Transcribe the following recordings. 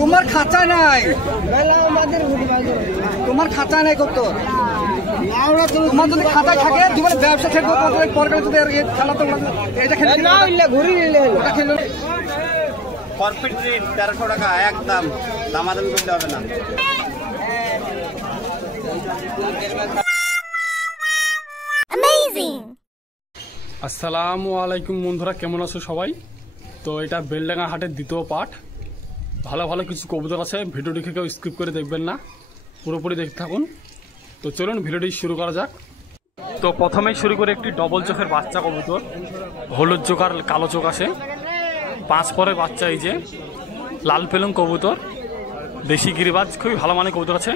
তোমার খাঁচা নাই, তোমার খাঁচা নাই কত। তোমার যদি খাঁচায় থাকে জীবনে ব্যবসা থাকবে, পরে যদি খেলা তো এটা খেলে ঘুরি ওটা খেলো। কর্পোরেট রেট 1300 টাকা একদম, দামাদামি করতে হবে না। আসসালামু আলাইকুম বন্ধুরা, কেমন আছো সবাই? তো এটা বেলডাঙ্গা হাটের দ্বিতীয় পার্ট। ভালো ভালো কিছু কবুতর আছে, ভিডিওটি কেউ স্কিপ করে দেখবেন না, পুরোপুরি দেখতে থাকুন। তো চলুন ভিডিওটি শুরু করা যাক। তো প্রথমেই শুরু করে একটি ডবল চোখের বাচ্চা কবুতর, হলুদ চোখ আর কালো চোখ আছে, 5 পরের বাচ্চা। এই যে লাল পেলং কবুতর, দেশি গিরিবাজ, খুবই ভালো মানের কবুতর আছে।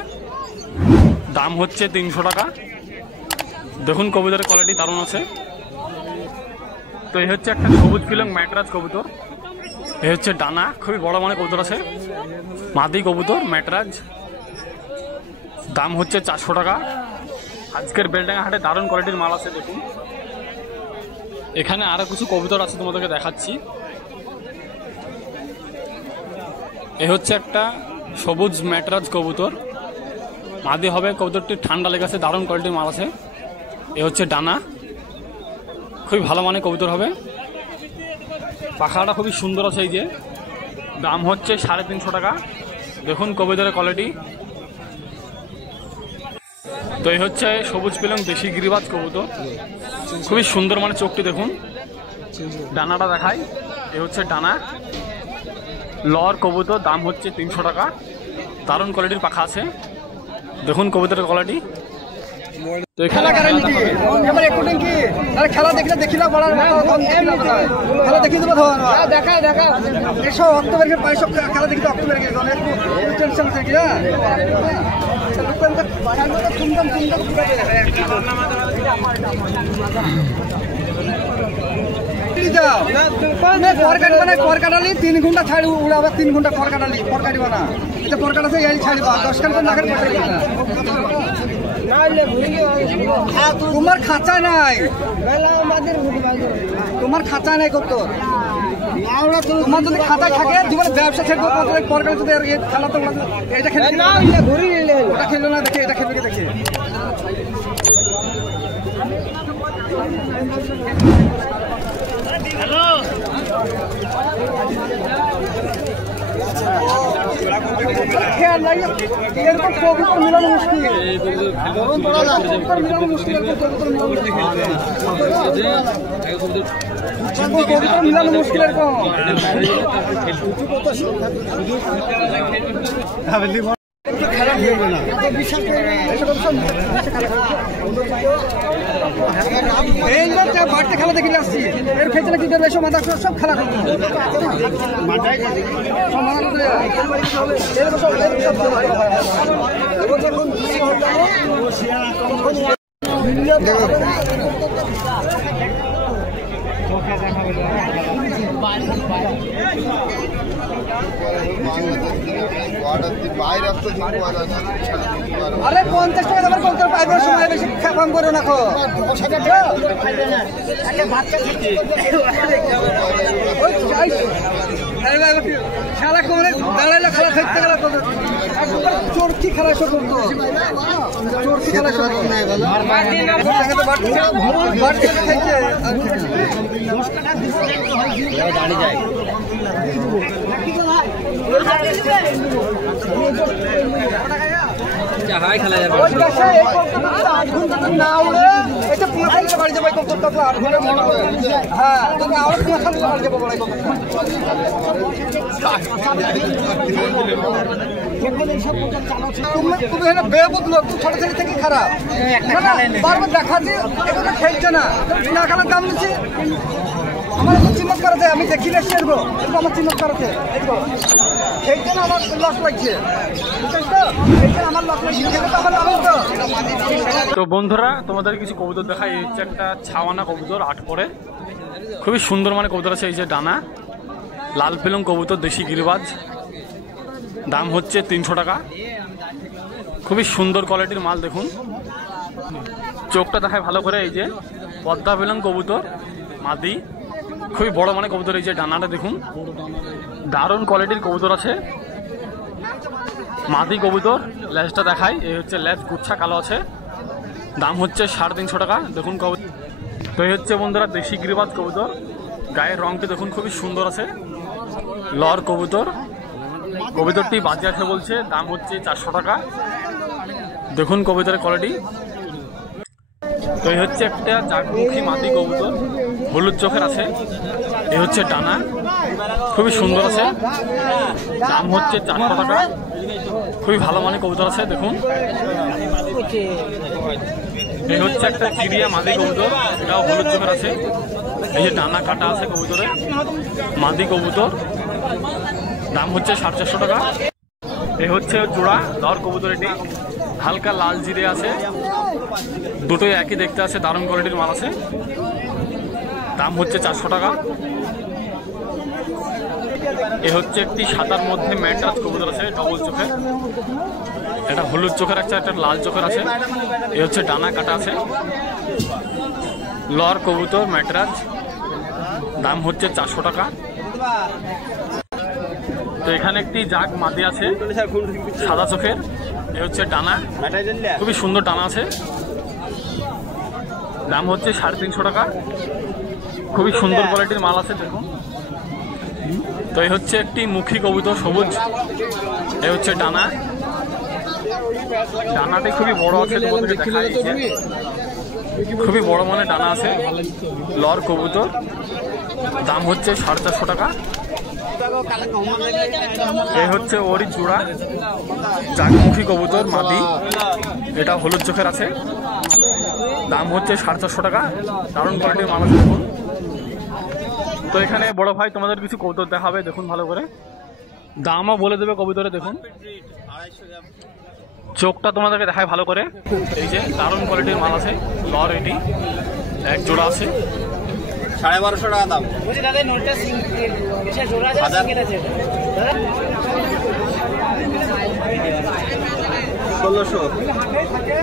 দাম হচ্ছে 300 টাকা। দেখুন কবুতরের কোয়ালিটি দারুণ আছে। তো এই হচ্ছে একটা সবুজ পিলং ম্যাটরাজ কবুতর, এই হচ্ছে ডানা, খুবই বড় মানের কবুতর আছে, মাদি কবুতর ম্যাটরাজ। দাম হচ্ছে 400 টাকা। আজকের বেলডাঙ্গা হাটে দারুণ কোয়ালিটির মাল আছে। দেখুন এখানে আরো কিছু কবুতর আছে, তোমাদেরকে দেখাচ্ছি। এ হচ্ছে একটা সবুজ ম্যাটরাজ কবুতর, মাদি হবে। কবুতরটি ঠান্ডা লেগেছে, দারুণ কোয়ালিটির মাল আছে। এ হচ্ছে ডানা, খুবই ভালো মানের কবুতর হবে। পাখাটা খুবই সুন্দর আছে। এই যে দাম হচ্ছে 350 টাকা। দেখুন কবুতরের কোয়ালিটি। তো এই হচ্ছে সবুজ পেলং দেশি গিরিবাজ কবুতর, খুবই সুন্দর মানে চোখটি দেখুন, ডানাটা দেখায়। এ হচ্ছে ডানা লর কবুতর, দাম হচ্ছে 300 টাকা। দারুণ কোয়ালিটির পাখা আছে, দেখুন কবুতরের কোয়ালিটি। তো খেলা দেখি না, দেখি না বলার খেলা দেখি দেবো। দেখা দেখা এসো অক্টোবরের পায়ে সব খেলা দেখি, অক্টোবরের টেনশন থেকে কর কাটালি 3 ঘন্টা ছাড়ি উড়াবা, 3 ঘন্টা কর কাটালি, কর কাটিবা না, কর কাটাছে এই ছাড়িবা 10 খান না খান। তোমার খাঁচা নাই, তোমার খাঁচা নাই কত। তোমার যদি খাঁচায় থাকে জীবনে ব্যবসা থাকবে, পরে যদি খেলা তো এটা খেলে ঘুরি ওটা খেলো না, দেখে এটা খেলবে দেখে। এরকম কবুতর মিলানো মুশকিল, মিলানো মুশকিল, কবুতর মিলানো মুশকিল এরকম। বাড়িতে খেলা দেখে আসছি, এর খেলতে কি করবে? এসব মাথা সব খেলা আরে 50 টাকা দামের কবুতর পাইবে, সময় বেশি কম করো না। খেলা করে দাঁড়াইলে খেলা খেলতে গেলে চোরকি খেলা এসব করতো, চোরকি খেলা এসব দাঁড়িয়ে যায়। খেলা যাবে না উড়ে এটা পুরো খেলতে বাড়ি যাবে। হ্যাঁ বাড়ি যাবো বড় তুমি বেবুদ লোক, তুমি ছোট ছেলে থেকে খারাপ বারবার দেখাচ্ছি, এগুলো খেলছে না, না খেলার দাম নিচ্ছি। আমার চিন্মত করাতে আমি দেখি না সেরবো, কিন্তু আমার চিন্মত করাতে খেলছে না, আমার লস লাগছে। তো বন্ধুরা তোমাদের কিছু কবুতর দেখাই। এই হচ্ছে একটা ছাওয়ানা কবুতর, 8 পরে, খুবই সুন্দর মানে কবুতর আছে। এই যে ডানা লাল পেলং কবুতর দেশি গিরিবাজ, দাম হচ্ছে 300 টাকা। খুবই সুন্দর কোয়ালিটির মাল, দেখুন চোখটা দেখায় ভালো করে। এই যে পদ্মা পেলং কবুতর মাদি, খুবই বড় মানে কবুতর। এই যে ডানাটা দেখুন, দারুণ কোয়ালিটির কবুতর আছে, মাদি কবুতর। লেজটা দেখাই, এই হচ্ছে লেজ গুচ্ছা কালো আছে, দাম হচ্ছে 350 টাকা। দেখুন কবুতর, তো এই হচ্ছে বন্ধুরা দেশি গিরিবাজ কবুতর। গায়ের রংটি দেখুন খুবই সুন্দর আছে, লর কবুতর। কবুতরটি বাজে আছে বলছে, দাম হচ্ছে 400 টাকা। দেখুন কবুতরের কোয়ালিটি। তো এই হচ্ছে একটা জাগমুখী মাদি কবুতর, হলুদ চোখের আছে, এই হচ্ছে ডানা, খুবই সুন্দর আছে, দাম হচ্ছে 400 টাকা। খুবই ভালো মানের কবুতর আছে। দেখুন এই হচ্ছে একটা চিড়িয়া মাদি কবুতর, এটাও হলুদ চোখের আছে, এই যে ডানা কাটা আছে কবুতরে, মাদি কবুতর, দাম হচ্ছে 450 টাকা। এই হচ্ছে জোড়া লর কবুতর, এটি হালকা লাল জিরে আছে, দুটোই একই দেখতে আছে, দারুণ কোয়ালিটির মাল আছে, দাম হচ্ছে 400 টাকা। এ হচ্ছে একটি সাদার মধ্যে ম্যাড্রাস কবুতর আছে, ডবল চোখের, এটা হলুদ চোখের আছে, একটা লাল চোখের আছে, এ হচ্ছে ডানা কাটা আছে, লর কবুতর ম্যাড্রাস, দাম হচ্ছে 400 টাকা। তো এখানে একটি জাগ মাদি আছে সাদা চোখের, এ হচ্ছে ডানা, খুবই সুন্দর ডানা আছে, দাম হচ্ছে 350 টাকা। খুবই সুন্দর কোয়ালিটির মাল আছে। দেখুন তো এই হচ্ছে একটি মুখী কবুতর সবুজ, এ হচ্ছে ডানা, ডানাটি খুবই বড় আছে, খুবই বড় মানের ডানা আছে, লর কবুতর, দাম হচ্ছে 450 টাকা। এই হচ্ছে ওরই জোড়া জাগমুখী কবুতর মাদি, এটা হলুদ চোখের আছে, দাম হচ্ছে 450 টাকা। দারুণ কোয়ালিটির মাল আছে। দেখুন তো এখানে বড় ভাই তোমাদের কিছু কবুতর দেখাবে, দেখুন ভালো করে, দামও বলে দেবে কবুতরে। দেখুন চোখটা তোমাদেরকে দেখায় ভালো করে, এই যে দারুণ কোয়ালিটির মাল আছে, লর এটি এক জোড়া আছে, 1250 টাকা দাম।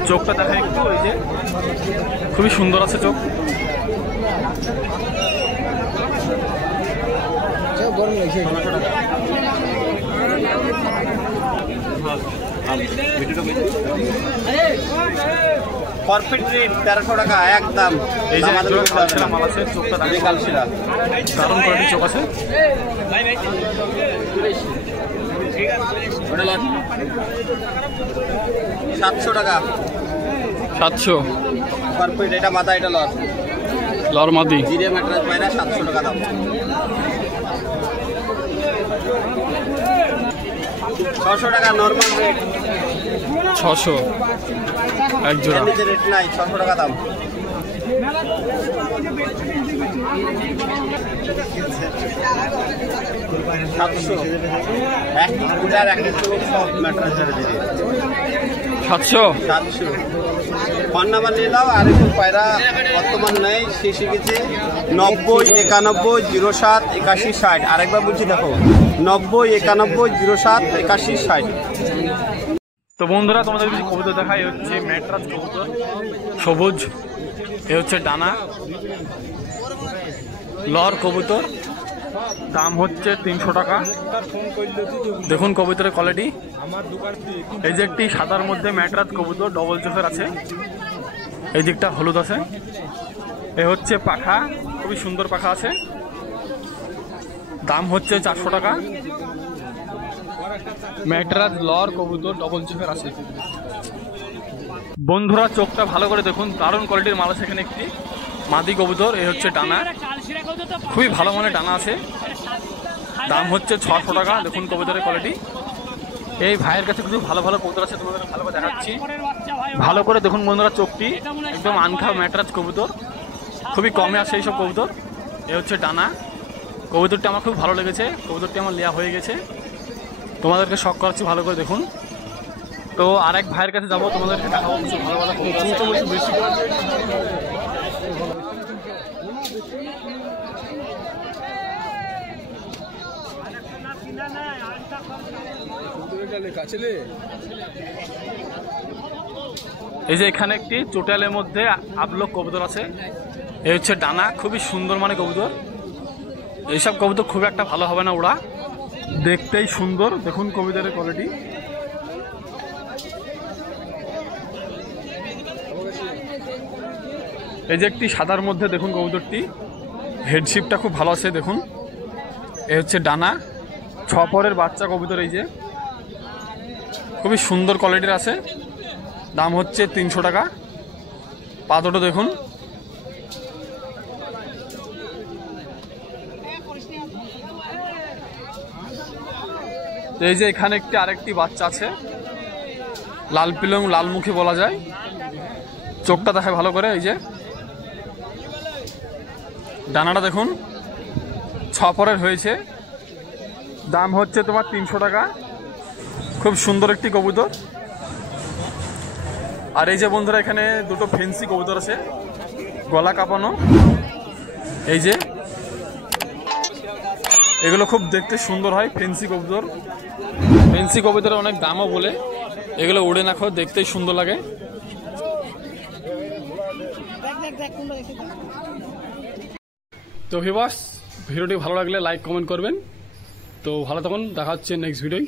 চোখটা দেখায় একটু, এই যে খুবই সুন্দর আছে চোখ। ফরফিট রেট 1300 টাকা একদম। এই যে মাল আছে, চোখটা কালশিরা, দারুণ কোয়ালিটির চোখ আছে। 700 টাকা। 700 ফরফিট, এটা মাথা, এটা লর, লর মাদি, জিরে ম্যাট্রাস পায়রা, 700 টাকা দাম। 600 টাকা নরমাল রেট, 600 এক জোড়া, রেট নাই, 600 টাকা দাম। 700 ফোন নাম্বার নিয়ে নাও। আর একটু পায়রা বর্তমান নেই, সে শিখেছে 90 91 07 81 60। আরেকবার বলছি দেখো, 90 91 07 81 60। তো বন্ধুরা তোমাদের কিছু কবুতর দেখাই, হচ্ছে ম্যাট্রাস কবুতর সবুজ, এ হচ্ছে ডানা, লর কবুতর, দাম হচ্ছে 300 টাকা। দেখুন কবুতরের কোয়ালিটি। এই যে একটি সাদার মধ্যে ম্যাট্রাস কবুতর, ডবল চোখের আছে, এই দিকটা হলুদ আছে, এ হচ্ছে পাখা, খুবই সুন্দর পাখা আছে, দাম হচ্ছে 400 টাকা। ম্যাট্রাস লর কবুতর ডবল চোখের আছে। বন্ধুরা চোখটা ভালো করে দেখুন, দারুণ কোয়ালিটির মাল আছে। এখানে একটি মাদি কবুতর, এই হচ্ছে ডানা, খুবই ভালো মানের ডানা আছে, দাম হচ্ছে 600 টাকা। দেখুন কবুতরের কোয়ালিটি। এই ভাইয়ের কাছে কিছু ভালো ভালো কবুতর আছে, তোমাদের ভালো করে দেখাচ্ছি। ভালো করে দেখুন বন্ধুরা, চোখটি একদম আনখা ম্যাট্রাস কবুতর, খুবই কমে আসে এইসব কবুতর। এ হচ্ছে ডানা, কবুতরটি আমার খুব ভালো লেগেছে, কবুতরটি আমার নেওয়া হয়ে গেছে, তোমাদেরকে শখ করাচ্ছি, ভালো করে দেখুন। তো আরেক ভাইয়ের কাছে যাবো, তোমাদেরকে দেখাবো কিছু ভালো ভালো কবুতর বেশি। এই যে এখানে একটি চোটালের মধ্যে আবলক কবুতর আছে, এই হচ্ছে ডানা, খুবই সুন্দর মানে কবুতর। এইসব কবুতর খুব একটা ভালো হবে না ওরা, দেখতেই সুন্দর, দেখুন কবুতরের কোয়ালিটি। এই যে একটি সাদার মধ্যে দেখুন কবুতরটি, হেডশিপটা খুব ভালো আছে দেখুন। এ হচ্ছে ডানা, 6 পরের বাচ্চা কবুতর। এই যে খুবই সুন্দর কোয়ালিটির আছে, দাম হচ্ছে 300 টাকা। পা দুটো দেখুন। এই যে এখানে আরেকটি বাচ্চা আছে, লাল পিলং লালমুখী বলা যায়, চোখটা দেখায় ভালো করে। এই যে ডানাটা দেখুন, 6 পরের হয়েছে, দাম হচ্ছে তোমার 300 টাকা। খুব সুন্দর একটি কবুতর। আর এই যে বন্ধুরা এখানে দুটো ফেন্সি কবুতর আছে, গলা কাঁপানো। এই যে এগুলো খুব দেখতে সুন্দর হয়, ফেন্সি কবুতর। ফেন্সি কবুতরের অনেক দামও বলে, এগুলো উড়ে না খাও, দেখতেই সুন্দর লাগে। তো ভিউয়ার্স, ভিডিওটি ভালো লাগলে লাইক কমেন্ট করবেন। তো ভালো থাকুন, দেখা হচ্ছে নেক্সট ভিডিওয়।